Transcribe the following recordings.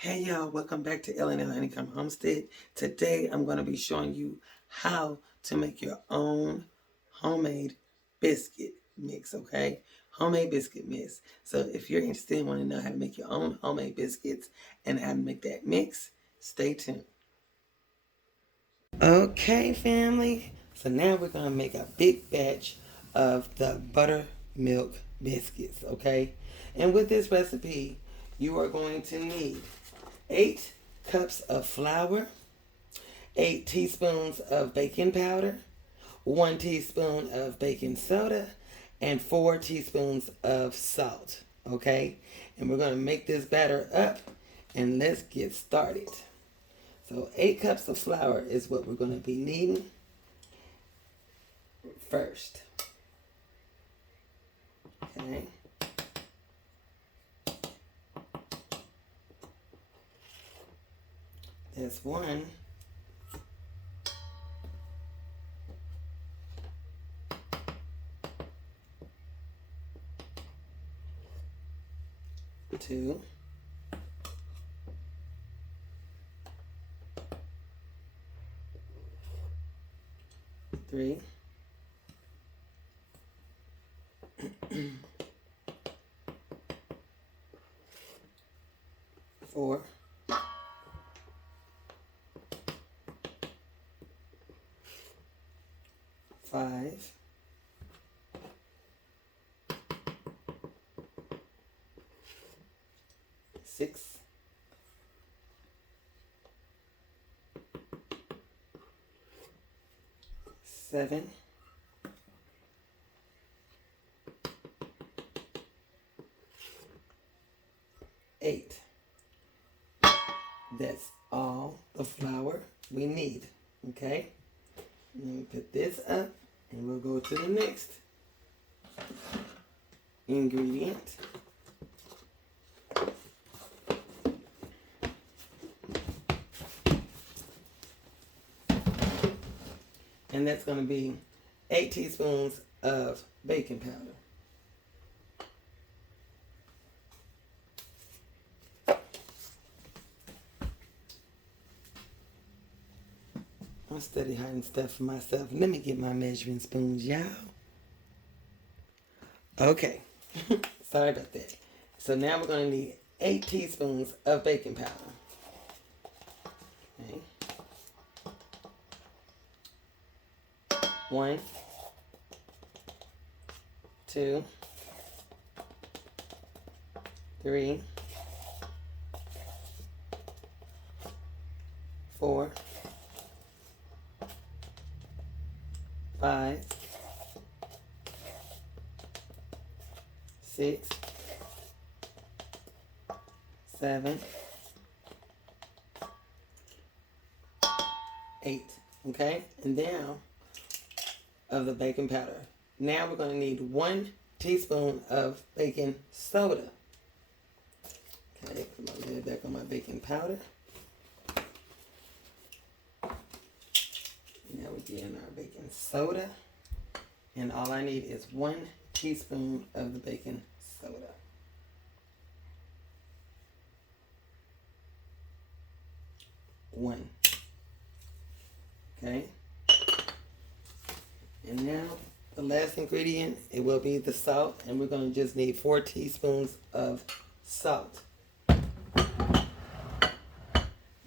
Hey y'all, welcome back to L&L Honeycomb Homestead. Today I'm going to be showing you how to make your own homemade biscuit mix, okay? Homemade biscuit mix. So if you're interested and want to know how to make your own homemade biscuits and how to make that mix, stay tuned. Okay, family. So now we're going to make a big batch of the buttermilk biscuits, okay? And with this recipe, you are going to need 8 cups of flour, 8 teaspoons of baking powder, 1 teaspoon of baking soda, and 4 teaspoons of salt. Okay? And we're going to make this batter up and let's get started. So 8 cups of flour is what we're going to be needing first. Okay? That's 1. 2. 3. 4. 5. 6. 7. 8. That's all the flour we need. Okay? Let me put this up and we'll go to the next ingredient. And that's going to be 8 teaspoons of baking powder. I'm steady hiding stuff for myself. Let me get my measuring spoons, y'all. Okay. Sorry about that. So now we're going to need 8 teaspoons of baking powder. Okay. 1, 2, 3, 4, 5, 6, 7, 8. Okay, and now of the baking powder. Now we're going to need 1 teaspoon of baking soda. Okay, put my lid back on my baking powder. Now we get in our baking soda. And all I need is 1 teaspoon of the baking soda. One. Okay. And now the last ingredient, it will be the salt. And we're going to just need 4 teaspoons of salt.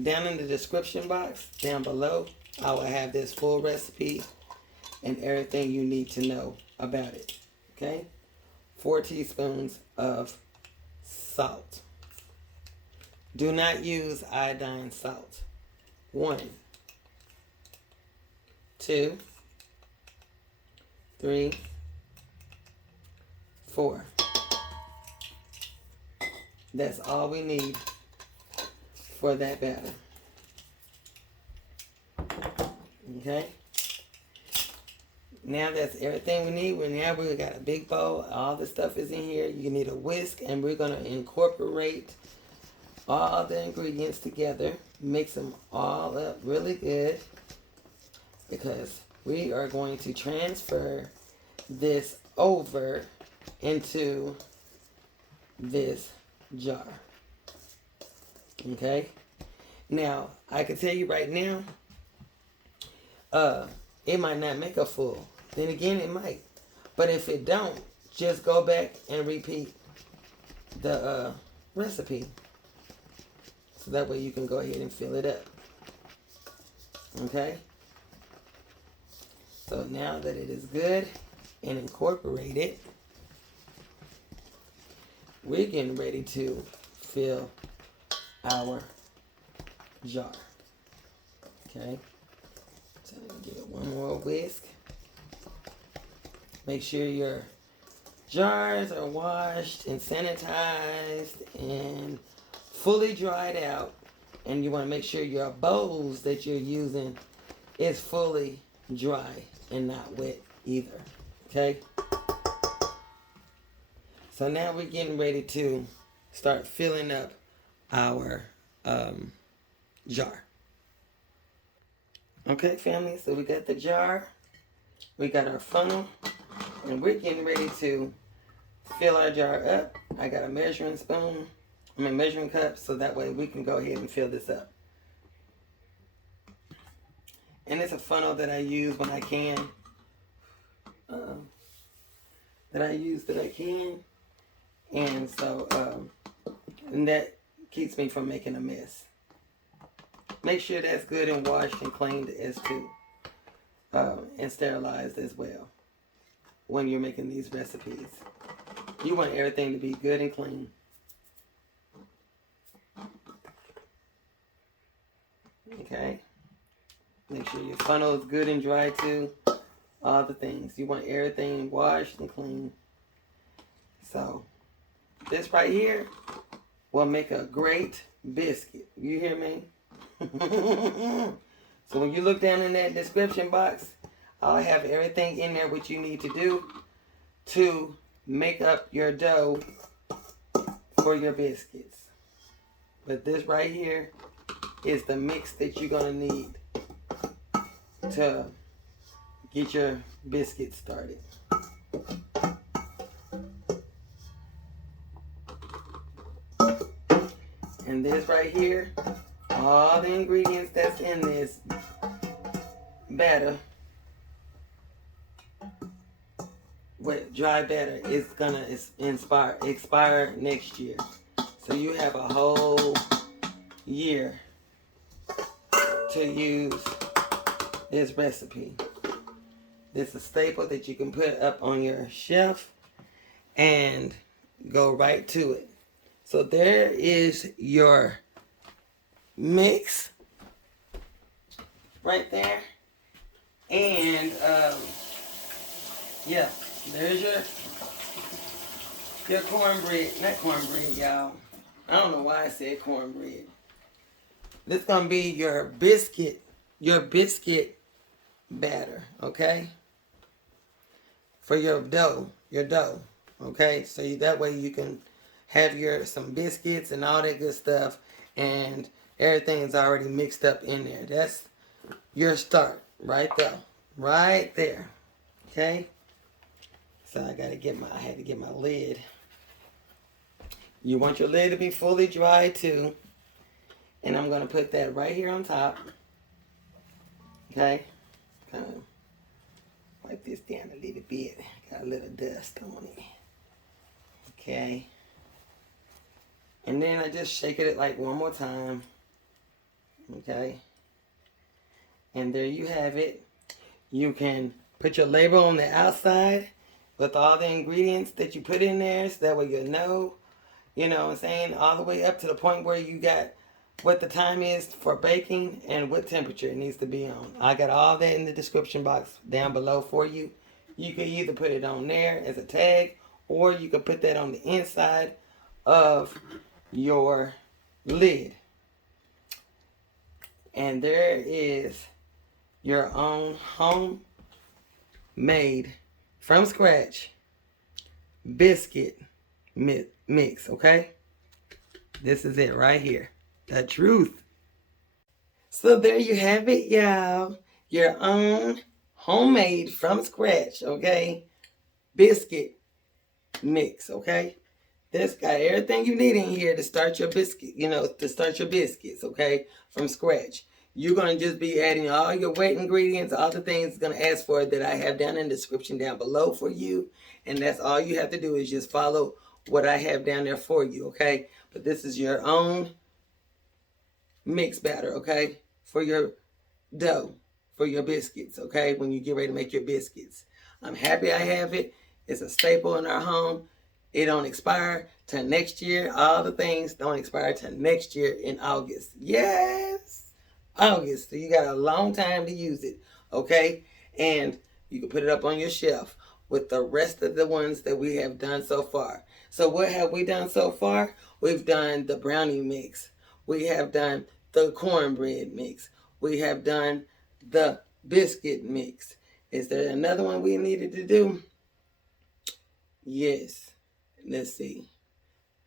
Down in the description box, down below, I will have this full recipe and everything you need to know about it. Okay? 4 teaspoons of salt. Do not use iodine salt. 1, 2, 3, 4. That's all we need for that batter. Okay? Now that's everything we need. Now we got a big bowl. All the stuff is in here. You need a whisk, and we're going to incorporate all the ingredients together. Mix them all up really good because we are going to transfer this over into this jar. Okay. Now, I can tell you right now, it might not make a full. Then again, it might. But if it don't, just go back and repeat the recipe. So that way you can go ahead and fill it up. Okay? So now that it is good and incorporated, we're getting ready to fill our jar. Okay? So give it one more whisk. Make sure your jars are washed and sanitized and fully dried out. And you want to make sure your bowls that you're using is fully dry and not wet either. Okay? So now we're getting ready to start filling up our jar. Okay, family, so we got the jar, we got our funnel, and we're getting ready to fill our jar up. I got a measuring cup, so that way we can go ahead and fill this up. And it's a funnel that I use when I can. And so, and that keeps me from making a mess. Make sure that's good and washed and cleaned as too. And sterilized as well when you're making these recipes. You want everything to be good and clean. Okay? Make sure your funnel is good and dry too. All the things. You want everything washed and clean. So, this right here will make a great biscuit. You hear me? So when you look down in that description box, I'll have everything in there what you need to do to make up your dough for your biscuits. But this right here is the mix that you're going to need to get your biscuits started. And this right here, all the ingredients that's in this batter with dry batter is gonna expire next year. So you have a whole year to use this recipe. This is a staple that you can put up on your shelf and go right to it. So there is your mix right there. And yeah, there's your cornbread. Not cornbread, y'all. I don't know why I said cornbread. This is gonna be your biscuit batter, okay? For your dough, okay? So that way you can have some biscuits and all that good stuff, and everything is already mixed up in there. That's your start right there, okay? So I had to get my lid. You want your lid to be fully dry too, and I'm gonna put that right here on top, okay? Kind of wipe this down a little bit. Got a little dust on it, okay? And then I just shake it like one more time. Okay. And there you have it. You can put your label on the outside with all the ingredients that you put in there, so that way you'll know, you know what I'm saying, all the way up to the point where you got what the time is for baking and what temperature it needs to be on. I got all that in the description box down below for you. You can either put it on there as a tag, or you can put that on the inside of your lid. And there is your own homemade from scratch biscuit mix, okay? This is it right here. The truth. So there you have it, y'all. Your own homemade from scratch, okay? Biscuit mix, okay? This got everything you need in here to start your biscuit, to start your biscuits, okay, from scratch. You're going to just be adding all your wet ingredients, all the things it's going to ask for that I have down in the description down below for you. And that's all you have to do is just follow what I have down there for you, okay? But this is your own mix batter, okay, for your dough, for your biscuits, okay, when you get ready to make your biscuits. I'm happy I have it. It's a staple in our home. It don't expire till next year. All the things don't expire till next year in August. Yes, August. So you got a long time to use it, okay? And you can put it up on your shelf with the rest of the ones that we have done so far. So what have we done so far? We've done the brownie mix. We have done the cornbread mix. We have done the biscuit mix. Is there another one we needed to do? Yes. Let's see.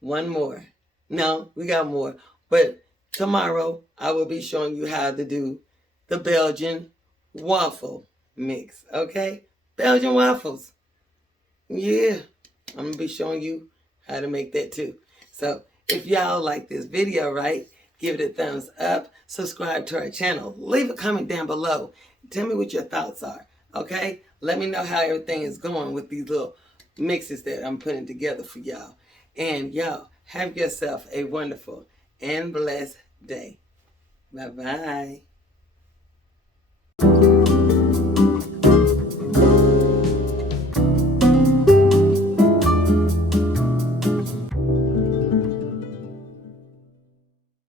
One more. No, we got more. But tomorrow I will be showing you how to do the Belgian waffle mix. Okay? Belgian waffles. Yeah. I'm going to be showing you how to make that too. So if y'all like this video, right, give it a thumbs up. Subscribe to our channel. Leave a comment down below. Tell me what your thoughts are. Okay? Let me know how everything is going with these little mixes that I'm putting together for y'all. And y'all, have yourself a wonderful and blessed day. Bye-bye.